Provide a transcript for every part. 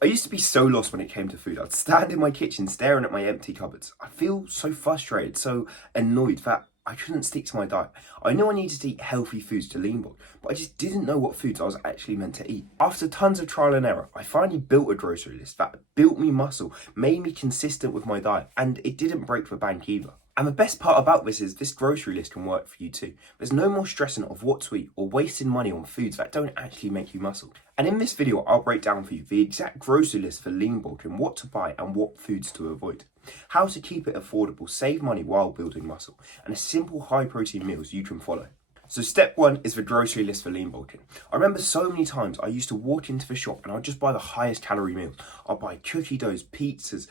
I used to be so lost when it came to food. I'd stand in my kitchen staring at my empty cupboards. I'd feel so frustrated, so annoyed that I couldn't stick to my diet. I knew I needed to eat healthy foods to lean bulk, but I just didn't know what foods I was actually meant to eat. After tons of trial and error, I finally built a grocery list that built me muscle, made me consistent with my diet, and it didn't break the bank either. And the best part about this is this grocery list can work for you too. There's no more stressing of what to eat or wasting money on foods that don't actually make you muscle. And in this video, I'll break down for you the exact grocery list for lean bulking, what to buy and what foods to avoid. How to keep it affordable, save money while building muscle, and a simple high protein meals you can follow. So step one is the grocery list for lean bulking. I remember so many times I used to walk into the shop and I'd just buy the highest calorie meals. I'd buy cookie doughs, pizzas,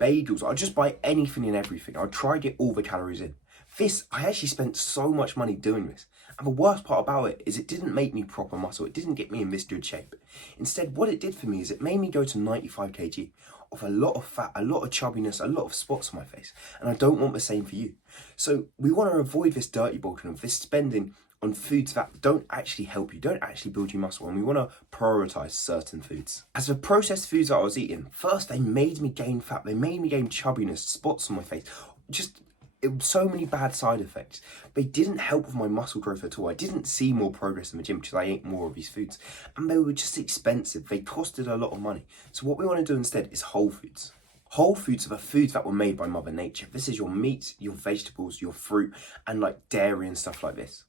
bagels. I'd just buy anything and everything. I'd try to get all the calories in. I actually spent so much money doing this. And the worst part about it is it didn't make me proper muscle. It didn't get me in this good shape. Instead, what it did for me is it made me go to 95 kg of a lot of fat, a lot of chubbiness, a lot of spots on my face. And I don't want the same for you. So we want to avoid this dirty bulking of this spending on foods that don't actually help you, don't actually build you muscle, and we want to prioritize certain foods. As the processed foods that I was eating, first they made me gain fat, they made me gain chubbiness, spots on my face, so many bad side effects. They didn't help with my muscle growth at all. I didn't see more progress in the gym because I ate more of these foods, and they were just expensive. They costed a lot of money. So what we want to do instead is whole foods. Whole foods are the foods that were made by Mother Nature. This is your meat, your vegetables, your fruit, and like dairy and stuff like this.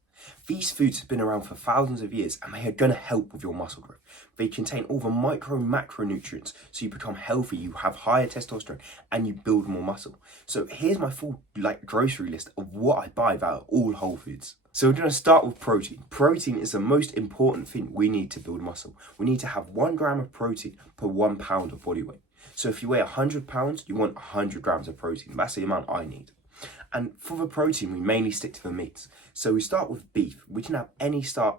These foods have been around for thousands of years and they are going to help with your muscle growth. They contain all the micro and macronutrients, so you become healthy, you have higher testosterone, and you build more muscle. So here's my full grocery list of what I buy that are all whole foods. So we're going to start with protein. Protein is the most important thing we need to build muscle. We need to have 1 gram of protein per 1 pound of body weight. So if you weigh 100 pounds, you want 100 grams of protein. That's the amount I need. And for the protein, we mainly stick to the meats. So we start with beef. We can have any type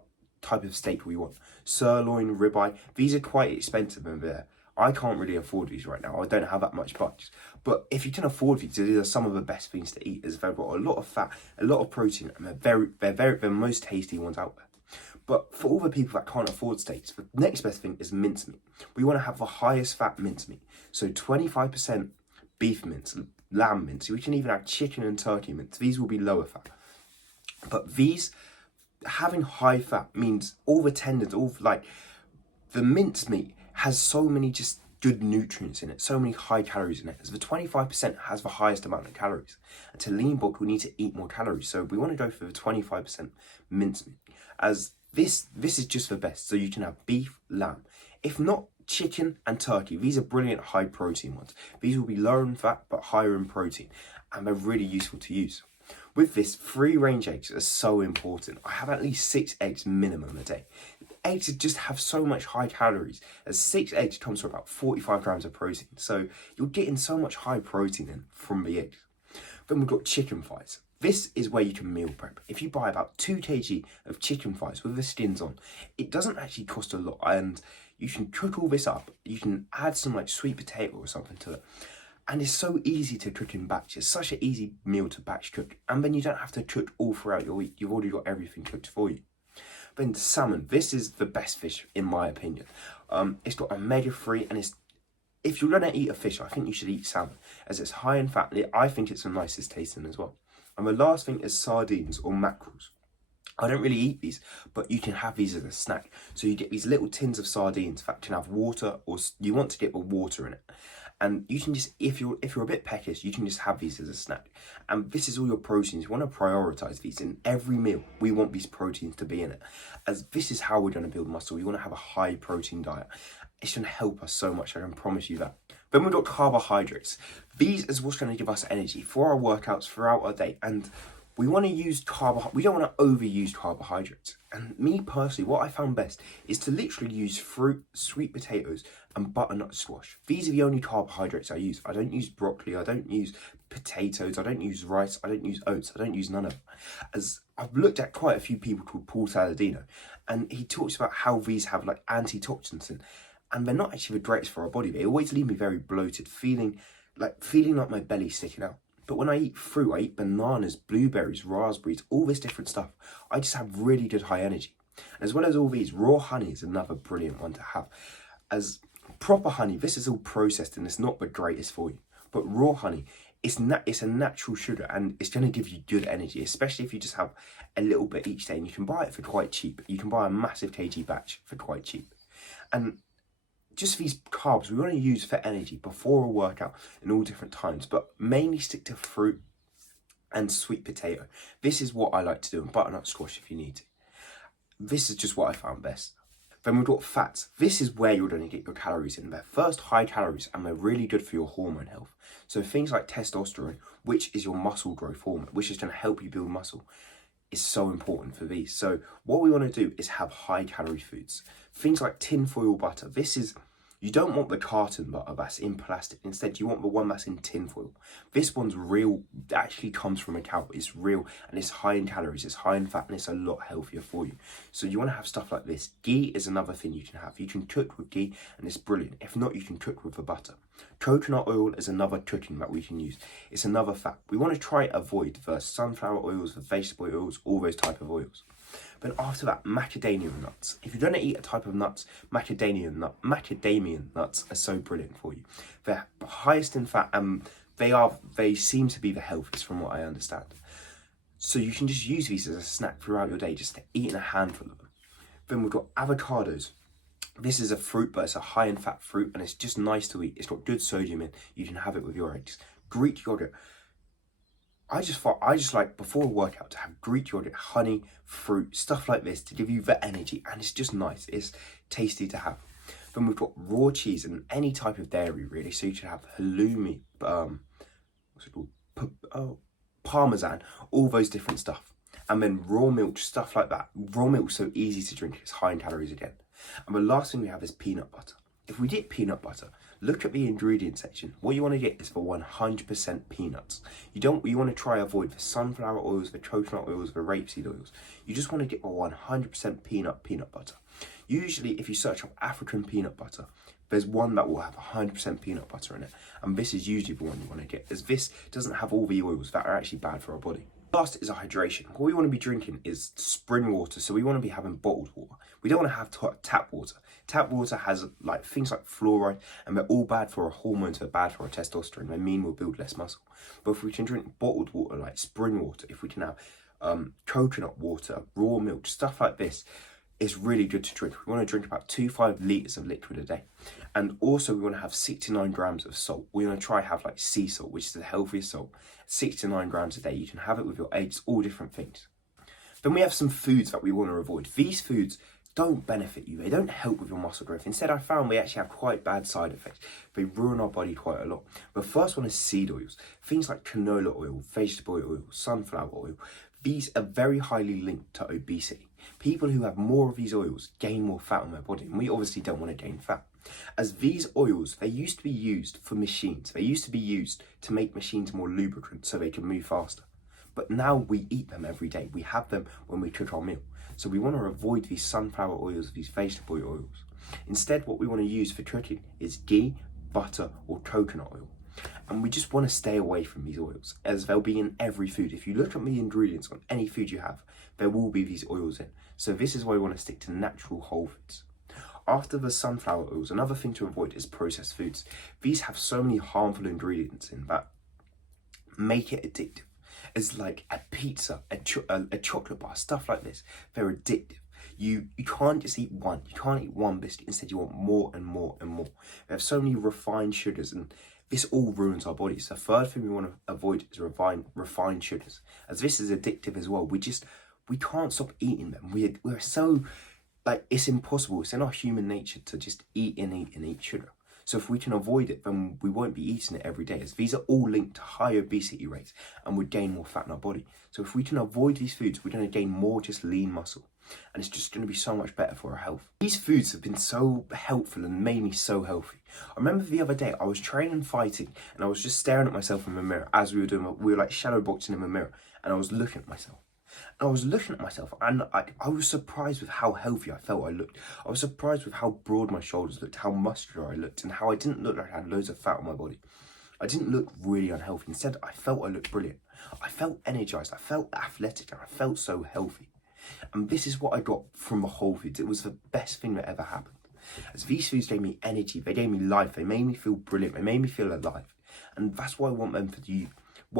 of steak we want. Sirloin, ribeye, these are quite expensive over there. I can't really afford these right now. I don't have that much budget. But if you can afford these, these are some of the best things to eat, as they've got a lot of fat, a lot of protein, and they're the most tasty ones out there. But for all the people that can't afford steaks, the next best thing is mincemeat. We want to have the highest fat mincemeat. So 25% beef mince, lamb mince. We can even have chicken and turkey mince. These will be lower fat. But these, having high fat means all the tendons, the mince meat has so many just good nutrients in it, so many high calories in it. As the 25% has the highest amount of calories. And to lean bulk, we need to eat more calories. So we want to go for the 25% mince meat. As this is just the best. So you can have beef, lamb. If not, chicken and turkey. These are brilliant high protein ones. These will be lower in fat but higher in protein, and they're really useful to use. With this, free range eggs are so important. I have at least 6 eggs minimum a day. Eggs just have so much high calories, as 6 eggs comes from about 45 grams of protein. So you're getting so much high protein in from the eggs. Then we've got chicken thighs. This is where you can meal prep. If you buy about 2 kg of chicken thighs with the skins on, it doesn't actually cost a lot, and you can cook all this up. You can add some sweet potato or something to it. And it's so easy to cook in batch. It's such an easy meal to batch cook. And then you don't have to cook all throughout your week. You've already got everything cooked for you. Then salmon. This is the best fish in my opinion. It's got omega-3, and if you're going to eat a fish, I think you should eat salmon, as it's high in fat. I think it's the nicest tasting as well. And the last thing is sardines or mackerels. I don't really eat these, but you can have these as a snack. So you get these little tins of sardines that can have water, or you want to get the water in it. And you can just, if you're a bit peckish, you can just have these as a snack. And this is all your proteins. You want to prioritize these in every meal. We want these proteins to be in it, as this is how we're going to build muscle. We want to have a high protein diet. It's going to help us so much, I can promise you that. Then we've got carbohydrates. These is what's going to give us energy for our workouts throughout our day. And we want to use we don't want to overuse carbohydrates. And me personally, what I found best is to literally use fruit, sweet potatoes, and butternut squash. These are the only carbohydrates I use. I don't use broccoli, I don't use potatoes, I don't use rice, I don't use oats, I don't use none of them. As I've looked at quite a few people called Paul Saladino, and he talks about how these have antitoxins in, and they're not actually the greatest for our body. They always leave me very bloated, feeling like my belly sticking out. But when I eat fruit, I eat bananas, blueberries, raspberries, all this different stuff, I just have really good high energy. As well as all these, raw honey is another brilliant one to have, as Proper honey, this is all processed and it's not the greatest for you. But raw honey, it's a natural sugar and it's going to give you good energy, especially if you just have a little bit each day, and you can buy it for quite cheap. You can buy a massive kg batch for quite cheap. And just these carbs we want to use for energy before a workout in all different times, but mainly stick to fruit and sweet potato. This is what I like to do, and butternut squash if you need to. This is just what I found best. Then we've got fats. This is where you're going to get your calories in. They're first high calories and they're really good for your hormone health. So things like testosterone, which is your muscle growth hormone, which is going to help you build muscle, is so important for these. So what we want to do is have high calorie foods. Things like tin foil butter. You don't want the carton butter that's in plastic. Instead, you want the one that's in tin foil. This one's real, actually comes from a cow. It's real and it's high in calories, it's high in fat, and it's a lot healthier for you. So you want to have stuff like this. Ghee is another thing you can have. You can cook with ghee and it's brilliant. If not, you can cook with the butter. Coconut oil is another cooking that we can use. It's another fat. We want to try avoid the sunflower oils, the vegetable oils, all those type of oils. But after that, macadamia nuts. If you're going to eat a type of nuts, macadamia nuts are so brilliant for you. They're highest in fat and they seem to be the healthiest from what I understand. So you can just use these as a snack throughout your day, just eating a handful of them. Then we've got avocados. This is a fruit, but it's a high in fat fruit and it's just nice to eat. It's got good sodium in. You can have it with your eggs. Greek yogurt. I just like before a workout to have Greek yogurt, honey, fruit, stuff like this to give you the energy, and it's just nice. It's tasty to have. Then we've got raw cheese and any type of dairy really. So you should have halloumi, what's it called? Parmesan, all those different stuff. And then raw milk, stuff like that. Raw milk's so easy to drink, it's high in calories again. And the last thing we have is peanut butter. If we did peanut butter, look at the ingredient section. What you want to get is for 100% peanuts. You want to try avoid the sunflower oils, the coconut oils, the rapeseed oils. You just want to get a 100% peanut butter. Usually, if you search up African peanut butter, there's one that will have 100% peanut butter in it. And this is usually the one you want to get, as this doesn't have all the oils that are actually bad for our body. Last is a hydration. What we want to be drinking is spring water, so we want to be having bottled water. We don't want to have tap water. Tap water has things like fluoride, and they're all bad for our hormones, they're bad for our testosterone, they mean we'll build less muscle. But if we can drink bottled water like spring water, if we can have coconut water, raw milk, stuff like this, it's really good to drink. We want to drink about 2-5 litres of liquid a day. And also we want to have 69 grams of salt. We want to try have like sea salt, which is the healthiest salt. 69 grams a day. You can have it with your eggs, all different things. Then we have some foods that we want to avoid. These foods don't benefit you. They don't help with your muscle growth. Instead, I found they actually have quite bad side effects. They ruin our body quite a lot. The first one is seed oils. Things like canola oil, vegetable oil, sunflower oil. These are very highly linked to obesity. People who have more of these oils gain more fat on their body, and we obviously don't want to gain fat. As these oils, they used to be used for machines. They used to be used to make machines more lubricant so they can move faster. But now we eat them every day. We have them when we cook our meal. So we want to avoid these sunflower oils, these vegetable oils. Instead, what we want to use for cooking is ghee, butter, or coconut oil. And we just want to stay away from these oils, as they'll be in every food. If you look at the ingredients on any food you have, there will be these oils in. So this is why we want to stick to natural whole foods. After the sunflower oils, another thing to avoid is processed foods. These have so many harmful ingredients in that make it addictive. It's like a pizza, a chocolate bar, stuff like this. They're addictive. You can't just eat one. You can't eat one biscuit. Instead, you want more and more and more. They have so many refined sugars, and this all ruins our bodies. The third thing we want to avoid is refined sugars, as this is addictive as well. We can't stop eating them. We're so, it's impossible. It's in our human nature to just eat sugar. So if we can avoid it, then we won't be eating it every day, as these are all linked to high obesity rates and would gain more fat in our body. So if we can avoid these foods, we're going to gain more just lean muscle, and it's just going to be so much better for our health. These foods have been so helpful and made me so healthy. I remember the other day I was training fighting and I was just staring at myself in the mirror as we were like shadow boxing in the mirror, and I was looking at myself. And I was looking at myself and I was surprised with how healthy I felt I looked. I was surprised with how broad my shoulders looked, how muscular I looked, and how I didn't look like I had loads of fat on my body. I didn't look really unhealthy. Instead, I felt I looked brilliant. I felt energized, I felt athletic, and I felt so healthy. And this is what I got from the whole foods. It was the best thing that ever happened. As these foods gave me energy, they gave me life, they made me feel brilliant, they made me feel alive. And that's what I want them for you.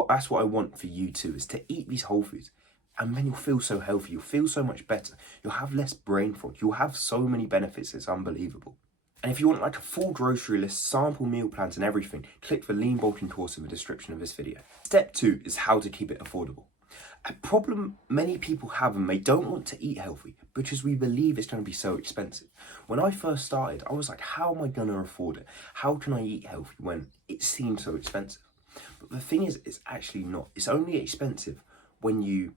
That's what I want for you too, is to eat these whole foods. And then you'll feel so healthy, you'll feel so much better, you'll have less brain fog, you'll have so many benefits, it's unbelievable. And if you want like a full grocery list, sample meal plans and everything, click the lean bulking course in the description of this video. Step 2 is how to keep it affordable. A problem many people have, and they don't want to eat healthy because we believe it's going to be so expensive. When I first started, I was like, how am I going to afford it? How can I eat healthy when it seems so expensive? But the thing is, it's actually not. It's only expensive when you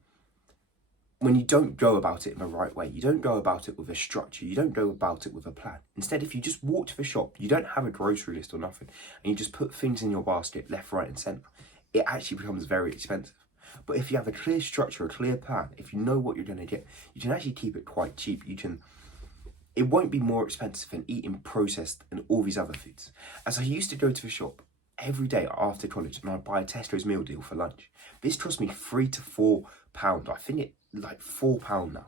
don't go about it in the right way. You don't go about it with a structure. You don't go about it with a plan. Instead, if you just walk to the shop, you don't have a grocery list or nothing, and you just put things in your basket left, right and centre, it actually becomes very expensive. But if you have a clear structure, a clear plan, if you know what you're going to get, you can actually keep it quite cheap. It won't be more expensive than eating processed and all these other foods. As I used to go to the shop every day after college and I'd buy a Tesco's meal deal for lunch. This cost me £3 to £4. I think it like £4 now.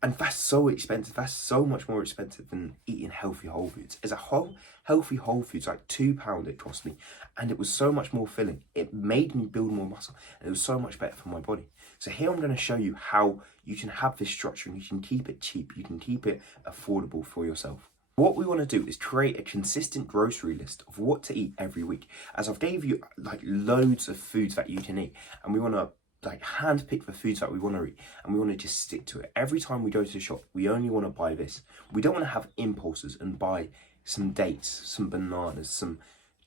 And that's so expensive. That's so much more expensive than eating healthy whole foods. As a whole healthy whole foods, like £2 it cost me, and it was so much more filling. It made me build more muscle, and it was so much better for my body. So here I'm going to show you how you can have this structure, and you can keep it cheap. You can keep it affordable for yourself. What we want to do is create a consistent grocery list of what to eat every week. As I've gave you like loads of foods that you can eat, and we want to like handpick the foods that we want to eat, and we want to just stick to it. Every time we go to the shop, we only want to buy this. We don't want to have impulses and buy some dates, some bananas, some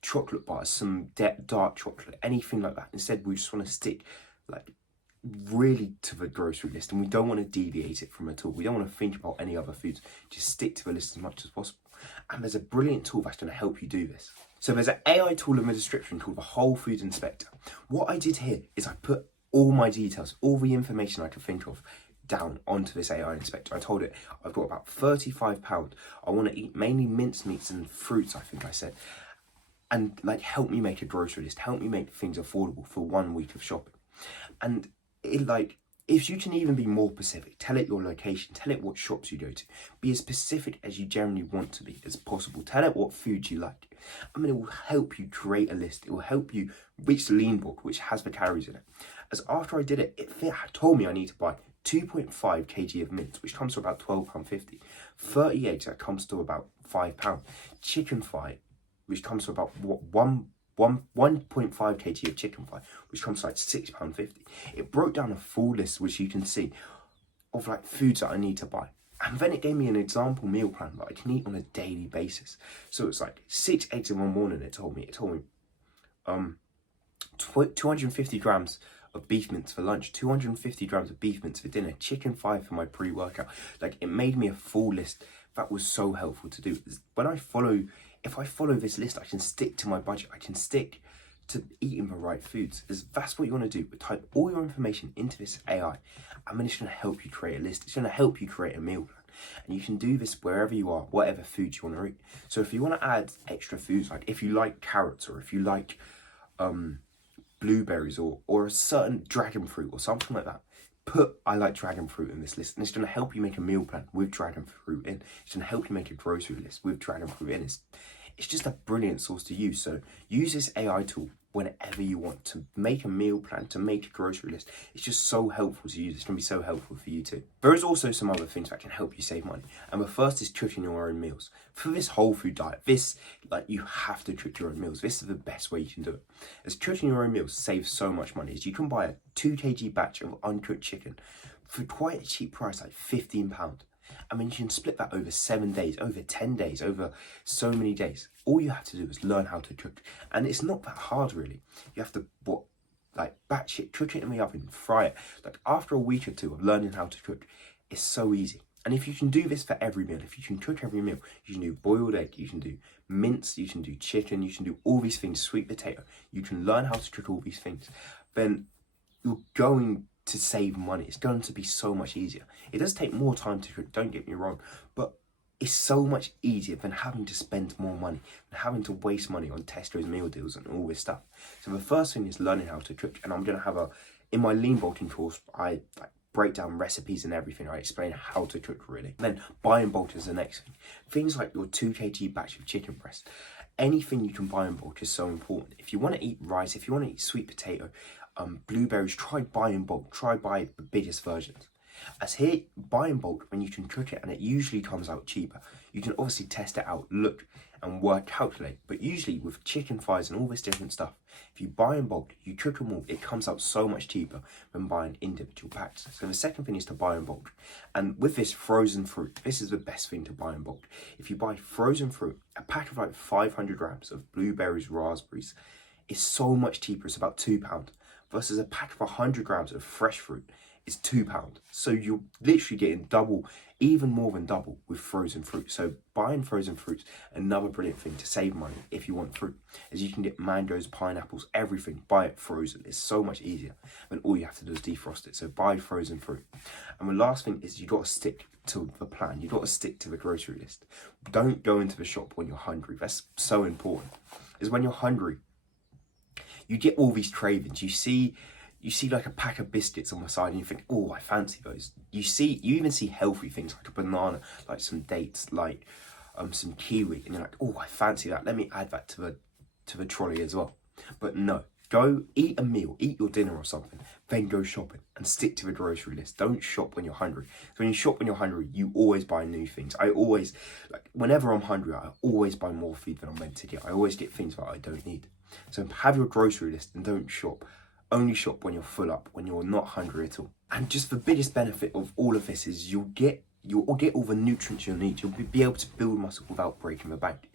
chocolate bars, some dark chocolate, anything like that. Instead, we just want to stick like really to the grocery list, and we don't want to deviate it from it at all. We don't want to think about any other foods. Just stick to the list as much as possible. And there's a brilliant tool that's going to help you do this. So there's an AI tool in the description called the Whole Food Inspector. What I did here is I put all my details, all the information I could think of down onto this AI inspector. I told it I've got about £35. I want to eat mainly minced meats and fruits, I think I said. And like help me make a grocery list, help me make things affordable for 1 week of shopping. And it like, if you can even be more specific, tell it your location, tell it what shops you go to, be as specific as you generally want to be as possible, tell it what foods you like. I mean, it will help you create a list, it will help you reach the lean bulk, which has the calories in it. As after I did it, it told me I need to buy 2.5 kg of mince, which comes to about £12.50, 30 eggs, that comes to about £5, chicken thigh, which comes to about 1.5 kg of chicken thigh, which comes to like £6.50. It broke down a full list, which you can see, of like foods that I need to buy. And then it gave me an example meal plan that I can eat on a daily basis. So it's like 6 eggs in one morning, it told me 250 grams of beef mince for lunch, 250 grams of beef mince for dinner, chicken thigh for my pre-workout. Like, it made me a full list that was so helpful to do. If I follow this list, I can stick to my budget, I can stick to eating the right foods. That's what you want to do. Type all your information into this AI, and then it's going to help you create a list. It's going to help you create a meal plan. And you can do this wherever you are, whatever foods you want to eat. So if you want to add extra foods, like if you like carrots, or if you like blueberries, or a certain dragon fruit or something like that, put I like dragon fruit in this list, and it's going to help you make a meal plan with dragon fruit in. It's going to help you make a grocery list with dragon fruit in. It's just a brilliant source to use. So use this AI tool whenever you want to make a meal plan, to make a grocery list. It's just so helpful to use. It's going to be so helpful for you too. There is also some other things that can help you save money. And the first is cooking your own meals. For this whole food diet, you have to cook your own meals. This is the best way you can do it. As cooking your own meals saves so much money. As you can buy a 2 kg batch of uncooked chicken for quite a cheap price, like £15. I mean, you can split that over 7 days, over 10 days, over so many days. All you have to do is learn how to cook. And it's not that hard, really. You have to batch it, cook it in the oven, fry it. Like, after a week or two of learning how to cook, it's so easy. And if you can do this for every meal, if you can cook every meal, you can do boiled egg, you can do mince, you can do chicken, you can do all these things, sweet potato. You can learn how to cook all these things. Then you're going to save money. It's going to be so much easier. It does take more time to cook, don't get me wrong, but it's so much easier than having to spend more money, than having to waste money on Tesco's meal deals and all this stuff. So the first thing is learning how to cook, and I'm going to have in my lean bulking course, I break down recipes and everything. I explain how to cook really. And then buy in bulk is the next thing. Things like your 2 kg batch of chicken breast. Anything you can buy in bulk is so important. If you want to eat rice, if you want to eat sweet potato, blueberries, try buy in bulk. Try buy the biggest versions. As here, buy in bulk when you can cook it and it usually comes out cheaper. You can obviously test it out, look and calculate, but usually with chicken thighs and all this different stuff, if you buy in bulk, you cook them all, it comes out so much cheaper than buying individual packs. So the second thing is to buy in bulk. And with this frozen fruit, this is the best thing to buy in bulk. If you buy frozen fruit, a pack of like 500 grams of blueberries, raspberries is so much cheaper, it's about £2, versus a pack of 100 grams of fresh fruit is £2. So you're literally getting double, even more than double with frozen fruit. So buying frozen fruits, another brilliant thing to save money if you want fruit, is you can get mangoes, pineapples, everything, buy it frozen. It's so much easier than all you have to do is defrost it. So buy frozen fruit. And the last thing is you got to stick to the plan. You got to stick to the grocery list. Don't go into the shop when you're hungry. That's so important. Is when you're hungry, you get all these cravings. You see like a pack of biscuits on the side and you think, oh, I fancy those. You even see healthy things like a banana, like some dates, like some kiwi, and you're like, oh, I fancy that. Let me add that to the trolley as well. But no, go eat a meal, eat your dinner or something, then go shopping and stick to the grocery list. Don't shop when you're hungry. So when you shop when you're hungry, you always buy new things. I always, whenever I'm hungry, I always buy more food than I'm meant to get. I always get things that I don't need. So have your grocery list and don't shop. Only shop when you're full up, when you're not hungry at all. And just the biggest benefit of all of this is you'll get all the nutrients you'll need. You'll be able to build muscle without breaking the bank.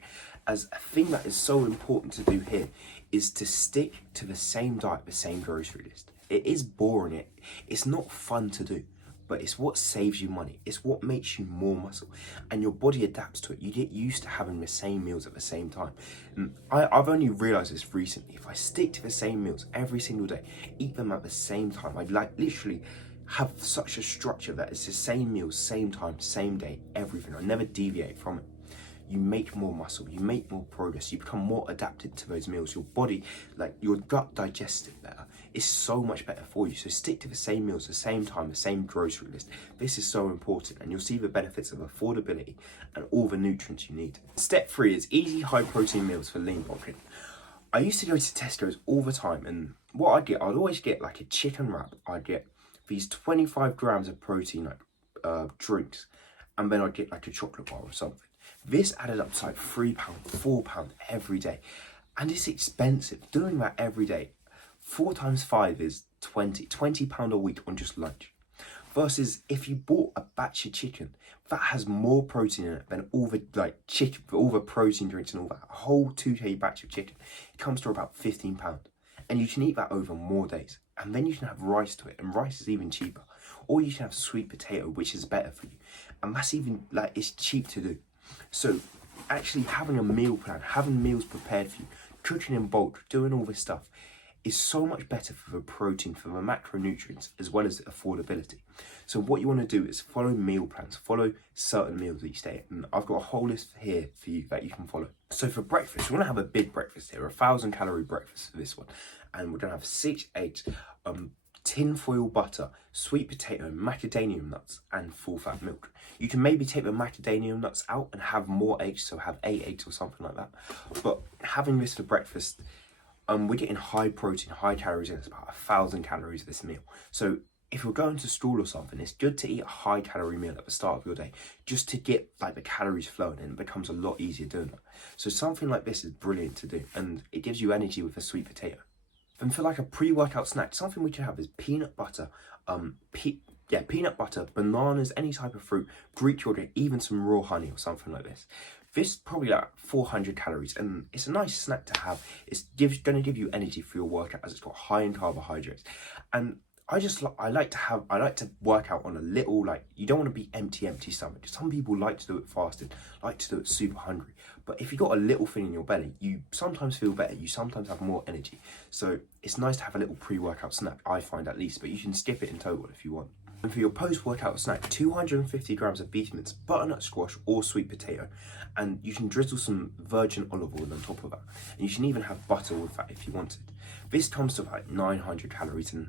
As a thing that is so important to do here is to stick to the same diet, the same grocery list. It is boring. It's not fun to do, but it's what saves you money. It's what makes you more muscle, and your body adapts to it. You get used to having the same meals at the same time. And I've only realised this recently. If I stick to the same meals every single day, eat them at the same time, I'd literally have such a structure that it's the same meals, same time, same day, everything. I never deviate from it. You make more muscle, you make more progress, you become more adapted to those meals. Your body, your gut digests it better. It's so much better for you. So stick to the same meals, the same time, the same grocery list. This is so important, and you'll see the benefits of affordability and all the nutrients you need. Step 3 is easy high protein meals for lean bulking. I used to go to Tesco's all the time, and what I'd always get like a chicken wrap. I'd get these 25 grams of protein, drinks, and then I'd get like a chocolate bar or something. This added up to like £3, £4 every day. And it's expensive. Doing that every day, 4 times 5 is £20 a week on just lunch. Versus if you bought a batch of chicken, that has more protein in it than all the chicken, all the protein drinks and all that. A whole 2k batch of chicken, it comes to about £15. And you can eat that over more days. And then you can have rice to it, and rice is even cheaper. Or you can have sweet potato, which is better for you. And that's even, it's cheap to do. So actually having a meal plan, having meals prepared for you, cooking in bulk, doing all this stuff is so much better for the protein, for the macronutrients, as well as the affordability. So what you want to do is follow meal plans, follow certain meals each day. And I've got a whole list here for you that you can follow. So for breakfast, we want to have a big breakfast here, 1,000 calorie breakfast for this one. And we're going to have 6 eggs, tin foil butter, sweet potato, macadamia nuts, and full fat milk. You can maybe take the macadamia nuts out and have more eggs, so have 8 eggs or something like that. But having this for breakfast, we're getting high protein, high calories in. It's about 1,000 calories this meal. So if you're going to school or something, it's good to eat a high calorie meal at the start of your day, just to get the calories flowing, and it becomes a lot easier doing that. So something like this is brilliant to do, and it gives you energy with a sweet potato. And for a pre-workout snack, something we can have is peanut butter, peanut butter, bananas, any type of fruit, Greek yogurt, even some raw honey or something like this. This is probably 400 calories, and it's a nice snack to have. It's going to give you energy for your workout, as it's got high in carbohydrates. And I like to work out on a little, you don't want to be empty stomach. Some people like to do it fasted, like to do it super hungry. But if you've got a little thing in your belly, you sometimes feel better. You sometimes have more energy. So it's nice to have a little pre-workout snack, I find at least, but you can skip it in total if you want. And for your post-workout snack, 250 grams of beef mince, butternut squash or sweet potato. And you can drizzle some virgin olive oil on top of that. And you can even have butter with that if you wanted. This comes to 900 calories, and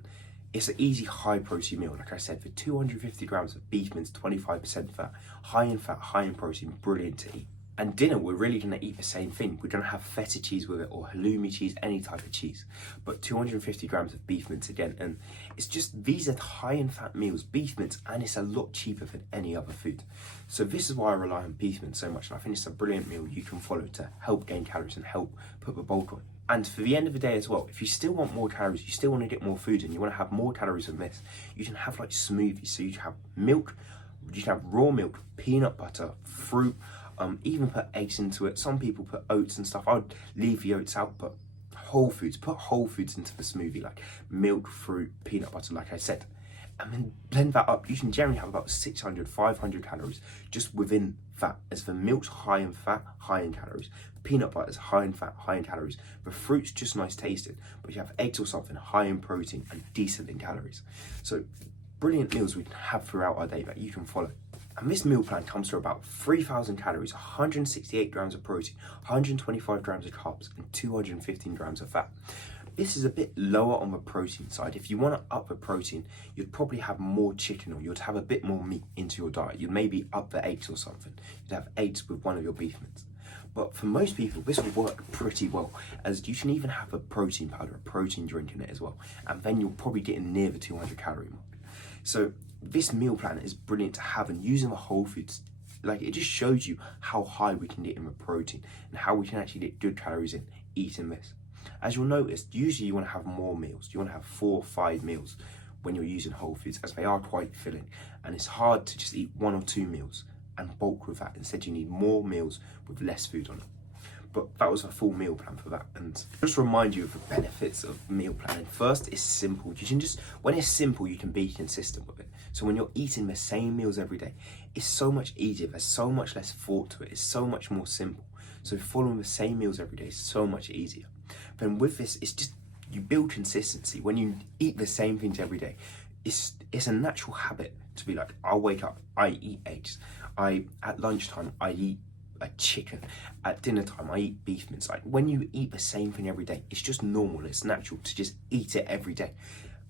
It's an easy high protein meal, like I said, for 250 grams of beef mince, 25% fat, high in fat, high in protein, brilliant to eat. And dinner, we're really going to eat the same thing. We're going to have feta cheese with it, or halloumi cheese, any type of cheese. But 250 grams of beef mince again. And it's just, these are high in fat meals, beef mince, and it's a lot cheaper than any other food. So this is why I rely on beef mince so much. And I think it's a brilliant meal you can follow to help gain calories and help put the bulk on. And for the end of the day as well, if you still want more calories, you still want to get more food and you want to have more calories than this, you can have like smoothies. So you can have milk, you can have raw milk, peanut butter, fruit, even put eggs into it. Some people put oats and stuff. I would leave the oats out, but whole foods, put whole foods into the smoothie, like milk, fruit, peanut butter, like I said. And then blend that up. You can generally have about 600, 500 calories just within fat, as the milk's high in fat, high in calories. Peanut butter is high in fat, high in calories. The fruit's just nice tasting, but you have eggs or something high in protein and decent in calories. So brilliant meals we can have throughout our day that you can follow. And this meal plan comes to about 3,000 calories, 168 grams of protein, 125 grams of carbs, and 215 grams of fat. This is a bit lower on the protein side. If you want to up the protein, you'd probably have more chicken, or you'd have a bit more meat into your diet. You'd maybe up the eggs or something. You'd have eggs with one of your beef mince. But for most people, this will work pretty well, as you can even have a protein powder, a protein drink in it as well. And then you're probably getting near the 200 calorie mark. So this meal plan is brilliant to have, and using the whole foods, like, it just shows you how high we can get in the protein and how we can actually get good calories in eating this. As you'll notice, usually you want to have more meals. You want to have 4 or 5 meals when you're using whole foods, as they are quite filling, and it's hard to just eat 1 or 2 meals and bulk with that. Instead, you need more meals with less food on it. But that was a full meal plan for that. And just remind you of the benefits of meal planning. First, it's simple. You can just, when it's simple, you can be consistent with it. So when you're eating the same meals every day, it's so much easier. There's so much less thought to it. It's so much more simple. So following the same meals every day is so much easier. Then with this, it's just, you build consistency. When you eat the same things every day, it's a natural habit to be like, I'll wake up, I eat eggs. At lunchtime, I eat a chicken. At dinner time, I eat beef mince. Like, when you eat the same thing every day, it's just normal. It's natural to just eat it every day,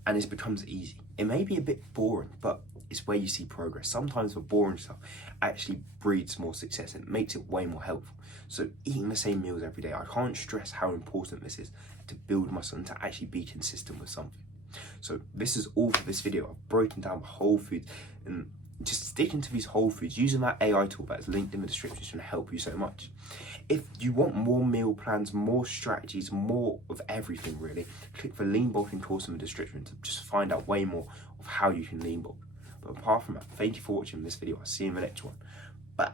and it becomes easy. It may be a bit boring, but it's where you see progress. Sometimes the boring stuff actually breeds more success and makes it way more helpful. So eating the same meals every day, I can't stress how important this is to build muscle and to actually be consistent with something. So this is all for this video. I've broken down the whole food, and just sticking to these whole foods, using that AI tool that is linked in the description is going to help you so much. If you want more meal plans, more strategies, more of everything really, click the Lean Bulking course in the description to just find out way more of how you can lean bulk. But apart from that, thank you for watching this video. I'll see you in the next one. Bye.